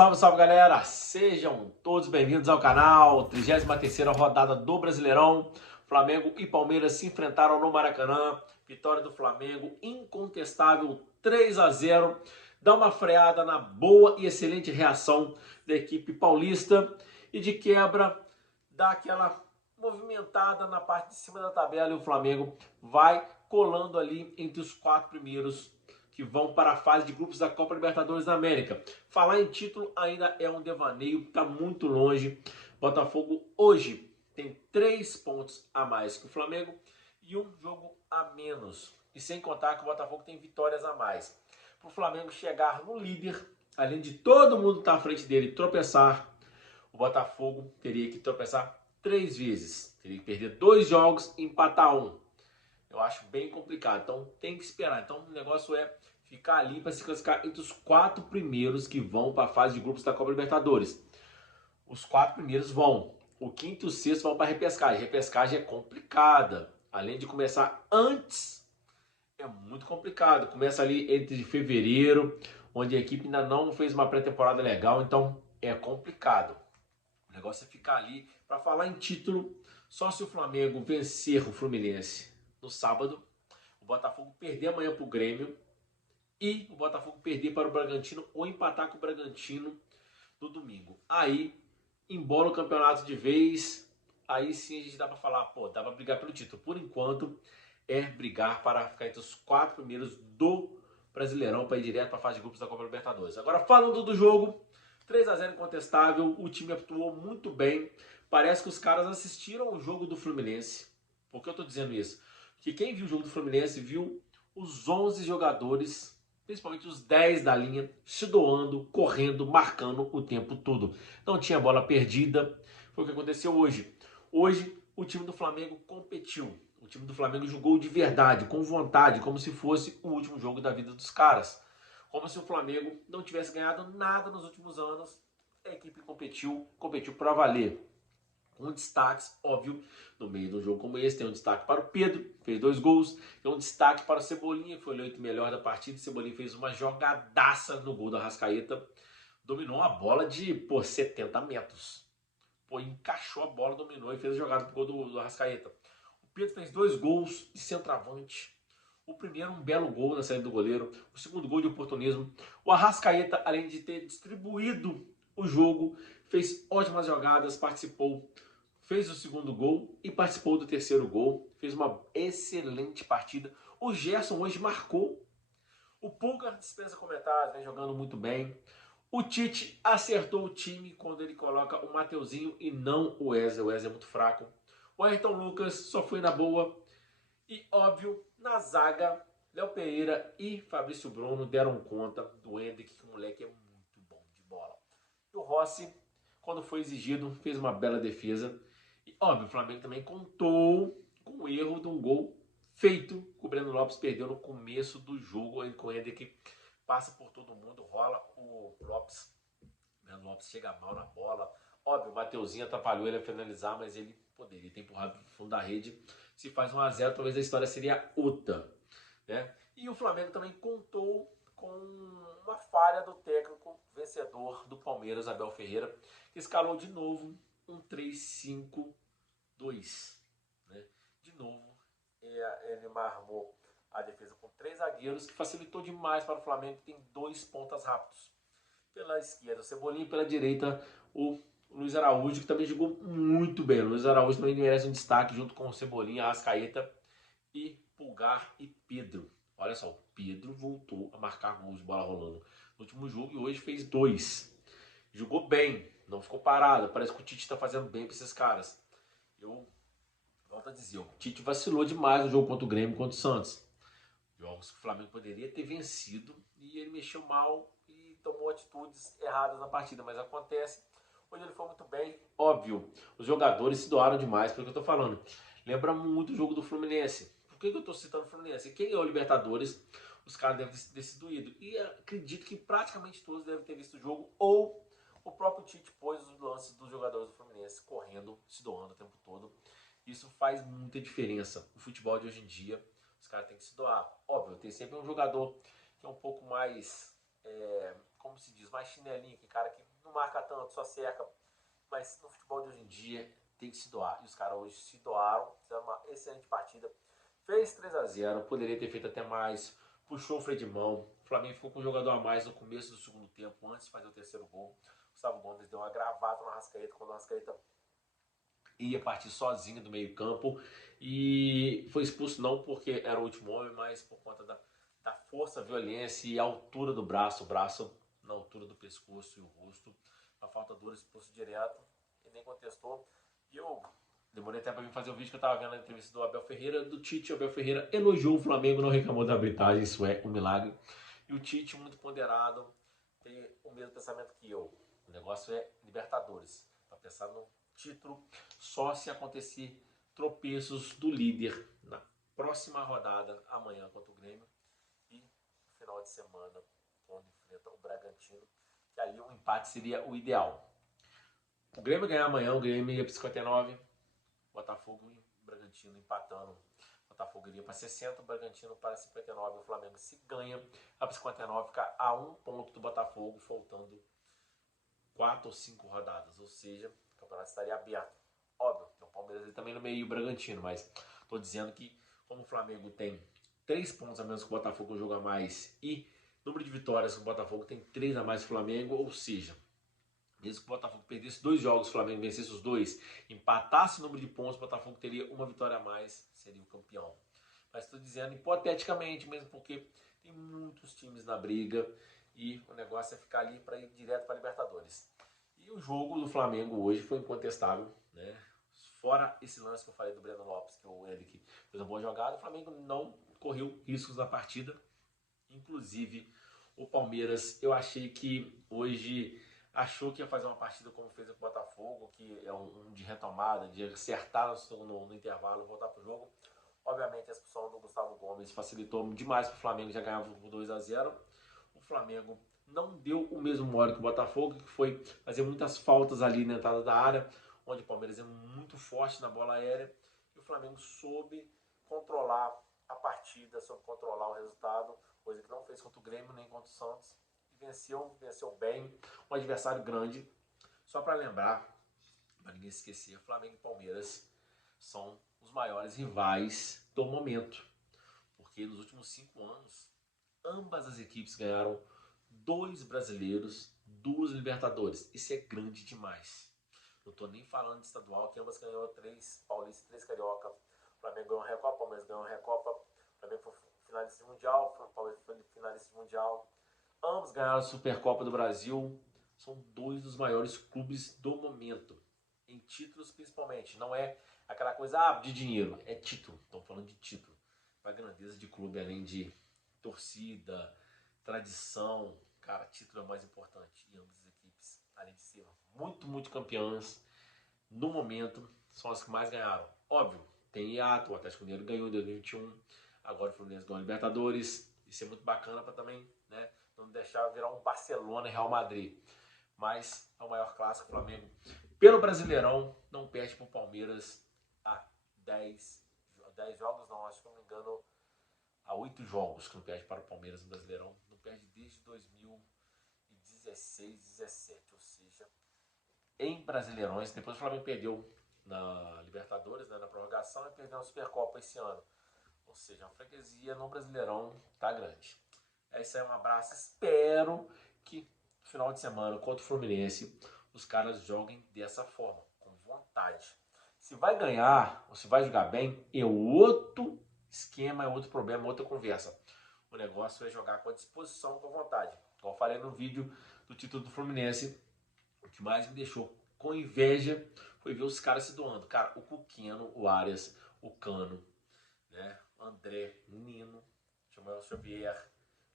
Salve, salve galera! Sejam todos bem-vindos ao canal. 33ª rodada do Brasileirão. Flamengo e Palmeiras se enfrentaram no Maracanã. Vitória do Flamengo, incontestável, 3-0. Dá uma freada na boa e excelente reação da equipe paulista. E de quebra, dá aquela movimentada na parte de cima da tabela. E o Flamengo vai colando ali entre os 4 primeiros que vão para a fase de grupos da Copa Libertadores da América. Falar em título ainda é um devaneio, está muito longe. Botafogo hoje tem 3 pontos a mais que o Flamengo e um jogo a menos. E sem contar que o Botafogo tem vitórias a mais. Para o Flamengo chegar no líder, além de todo mundo estar à frente dele e tropeçar, o Botafogo teria que tropeçar 3 vezes. Teria que perder 2 jogos e empatar 1. Eu acho bem complicado, então tem que esperar. Então o negócio é ficar ali para se classificar entre os 4 primeiros que vão para a fase de grupos da Copa Libertadores. Os 4 primeiros vão. O quinto e o sexto vão para a repescagem. Repescagem é complicada. Além de começar antes, é muito complicado. Começa ali entre fevereiro, onde a equipe ainda não fez uma pré-temporada legal, então é complicado. O negócio é ficar ali. Para falar em título, só se o Flamengo vencer o Fluminense no sábado, o Botafogo perder amanhã para o Grêmio e o Botafogo perder para o Bragantino ou empatar com o Bragantino no domingo. Aí, embora o campeonato de vez, aí sim a gente dá para falar, pô, dá para brigar pelo título. Por enquanto, é brigar para ficar entre os 4 primeiros do Brasileirão para ir direto para a fase de grupos da Copa Libertadores. Agora, falando do jogo, 3-0 incontestável, o time atuou muito bem. Parece que os caras assistiram o jogo do Fluminense. Por que eu tô dizendo isso? Porque quem viu o jogo do Fluminense viu os 11 jogadores, principalmente os 10 da linha, se doando, correndo, marcando o tempo todo. Não tinha bola perdida. Foi o que aconteceu hoje. Hoje, o time do Flamengo competiu. O time do Flamengo jogou de verdade, com vontade, como se fosse o último jogo da vida dos caras. Como se o Flamengo não tivesse ganhado nada nos últimos anos. A equipe competiu para valer. Com destaques, óbvio, no meio de um jogo como esse, tem um destaque para o Pedro, que fez 2 gols, tem um destaque para o Cebolinha, que foi eleito o melhor da partida. O Cebolinha fez uma jogadaça no gol da Arrascaeta, dominou a bola de 70 metros. Encaixou a bola, dominou e fez a jogada pro gol do Arrascaeta. O Pedro fez 2 gols de centroavante. O primeiro, um belo gol na saída do goleiro. O segundo, gol de oportunismo. O Arrascaeta, além de ter distribuído o jogo, fez ótimas jogadas, participou, fez o segundo gol e participou do terceiro gol. Fez uma excelente partida. O Gerson hoje marcou. O Pulga, dispensa comentários, vem jogando muito bem. O Tite acertou o time quando ele coloca o Mateuzinho e não o Wesley. O Wesley é muito fraco. O Ayrton Lucas só foi na boa. E, óbvio, na zaga, Léo Pereira e Fabrício Bruno deram conta do Hendrick, que o moleque é muito bom de bola. E o Rossi, quando foi exigido, fez uma bela defesa. E, óbvio, o Flamengo também contou com o erro de um gol feito que o Breno Lopes perdeu no começo do jogo, com o Hendrick passa por todo mundo, rola o Lopes. O Breno Lopes chega mal na bola. Óbvio, o Mateuzinho atrapalhou ele a finalizar, mas ele poderia ter empurrado para o fundo da rede. Se faz 1-0, talvez a história seria outra, né? E o Flamengo também contou com uma falha do técnico vencedor do Palmeiras, Abel Ferreira, que escalou de novo um 3-5-2, né? De novo, ele armou a defesa com 3 zagueiros, que facilitou demais para o Flamengo, que tem 2 pontas rápidos. Pela esquerda, o Cebolinha, pela direita, o Luiz Araújo, que também jogou muito bem. O Luiz Araújo também merece um destaque junto com o Cebolinha, Arrascaeta e Pulgar e Pedro. Olha só, o Pedro voltou a marcar gols de bola rolando no último jogo e hoje fez 2. Jogou bem, não ficou parado. Parece que o Tite está fazendo bem para esses caras. Eu volto a dizer, o Tite vacilou demais no jogo contra o Grêmio e contra o Santos. Jogos que o Flamengo poderia ter vencido e ele mexeu mal e tomou atitudes erradas na partida, mas acontece. Hoje ele foi muito bem, óbvio, os jogadores se doaram demais, pelo que eu tô falando. Lembra muito o jogo do Fluminense. Por que eu tô citando o Fluminense? Quem é o Libertadores, os caras devem ter sido doídos. E acredito que praticamente todos devem ter visto o jogo, ou o próprio Tite pôs os lances dos jogadores do Fluminense correndo, se doando o tempo todo. Isso faz muita diferença. O futebol de hoje em dia, os caras têm que se doar. Óbvio, tem sempre um jogador que é um pouco mais, como se diz, mais chinelinho, que cara que não marca tanto, só cerca. Mas no futebol de hoje em dia tem que se doar. E os caras hoje se doaram, fizeram uma excelente partida. Fez 3-0, poderia ter feito até mais. Puxou o freio de mão. O Flamengo ficou com um jogador a mais no começo do segundo tempo, antes de fazer o terceiro gol. O Gustavo Gomes deu uma gravata no Arrascaeta, quando o Arrascaeta ia partir sozinho do meio campo. E foi expulso não porque era o último homem, mas por conta da força, violência e altura do braço. O braço na altura do pescoço e o rosto. A falta dura, expulso direto. E nem contestou. E eu demorei até para mim fazer o vídeo que eu tava vendo a entrevista do Abel Ferreira, do Tite. O Abel Ferreira elogiou o Flamengo, não reclamou da arbitragem, isso é um milagre. E o Tite, muito ponderado, tem o mesmo pensamento que eu. O negócio é Libertadores. Tá pensando no título só se acontecer tropeços do líder na próxima rodada, amanhã contra o Grêmio. E no final de semana, quando enfrenta o Bragantino, que ali um empate seria o ideal. O Grêmio ganhar amanhã, o Grêmio ia para 59, Botafogo e Bragantino empatando. O Botafogo iria para 60, o Bragantino para 59. O Flamengo, se ganha, a 59 fica a 1 ponto do Botafogo, faltando 4 ou 5 rodadas. Ou seja, o campeonato estaria aberto. Óbvio, tem o Palmeiras ali também no meio e o Bragantino, mas estou dizendo que como o Flamengo tem 3 pontos a menos que o Botafogo, um jogo a mais, e número de vitórias que o Botafogo tem 3 a mais que o Flamengo, ou seja, mesmo que o Botafogo perdesse 2 jogos, o Flamengo vencesse os 2, empatasse o número de pontos, o Botafogo teria uma vitória a mais, seria o campeão. Mas estou dizendo hipoteticamente mesmo, porque tem muitos times na briga e o negócio é ficar ali para ir direto para a Libertadores. E o jogo do Flamengo hoje foi incontestável, né? Fora esse lance que eu falei do Breno Lopes, que o Henrique fez uma boa jogada, o Flamengo não correu riscos na partida. Inclusive, o Palmeiras, eu achei que hoje achou que ia fazer uma partida como fez com o Botafogo, que é um de retomada, de acertar no intervalo, voltar para o jogo. Obviamente a expulsão do Gustavo Gomes facilitou demais para o Flamengo, já ganhava por 2-0. O Flamengo não deu o mesmo mole que o Botafogo, que foi fazer muitas faltas ali na entrada da área, onde o Palmeiras é muito forte na bola aérea, e o Flamengo soube controlar a partida, soube controlar o resultado, coisa que não fez contra o Grêmio nem contra o Santos, e venceu bem um adversário grande. Só para lembrar, para ninguém esquecer, Flamengo e Palmeiras são os maiores rivais do momento, porque nos últimos 5 anos, ambas as equipes ganharam 2 brasileiros, 2 Libertadores. Isso é grande demais. Não estou nem falando de estadual, que ambas ganhou 3 paulistas, 3 carioca. O Flamengo ganhou uma Recopa, o Palmeiras ganhou uma Recopa. O Flamengo foi finalista mundial, o Palmeiras foi finalista mundial. Ambos ganharam a Supercopa do Brasil. São 2 dos maiores clubes do momento. Em títulos, principalmente. Não é aquela coisa de dinheiro. É título. Estamos falando de título. A grandeza de clube, além de torcida, tradição. Cara, título é o mais importante. E ambas as equipes, além de ser muito campeãs, no momento, são as que mais ganharam. Óbvio, tem hiato. O Atlético Mineiro ganhou em 2021. Agora o Fluminense ganhou a Libertadores. Isso é muito bacana para também, né, não deixar virar um Barcelona e Real Madrid. Mas é o maior clássico. O Flamengo, pelo Brasileirão, não perde para o Palmeiras há 10 jogos, não, acho que não me engano, há 8 jogos que não perde para o Palmeiras no Brasileirão. Não perde desde 2016, 17, ou seja, em Brasileirões. Depois o Flamengo perdeu na Libertadores, né, na prorrogação, e perdeu na Supercopa esse ano. Ou seja, a freguesia no Brasileirão tá grande. Esse é um abraço. Espero que no final de semana contra o Fluminense os caras joguem dessa forma, com vontade. Se vai ganhar ou se vai jogar bem é outro esquema, é outro problema, outra conversa. O negócio é jogar com a disposição, com vontade. Como eu falei no vídeo do título do Fluminense, o que mais me deixou com inveja foi ver os caras se doando. Cara, o Cuqueno, o Arias, o Cano, né, André, Nino, Samuel Xavier,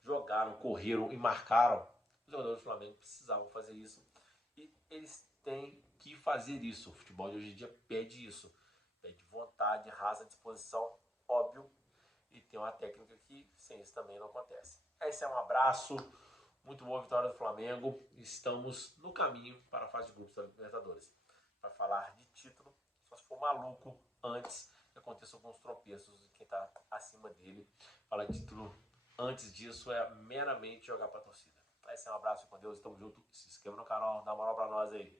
jogaram, correram e marcaram. Os jogadores do Flamengo precisavam fazer isso. E eles têm que fazer isso. O futebol de hoje em dia pede isso. Pede vontade, raça, disposição, óbvio. E tem uma técnica que sem isso também não acontece. Esse é um abraço. Muito boa vitória do Flamengo. Estamos no caminho para a fase de grupos da Libertadores. Para falar de título, só se for maluco antes que aconteçam alguns tropeços de quem está acima dele. Falar de título antes disso é meramente jogar para a torcida. Vai ser um abraço com Deus, tamo junto. Se inscreva no canal, dá uma moral pra nós aí.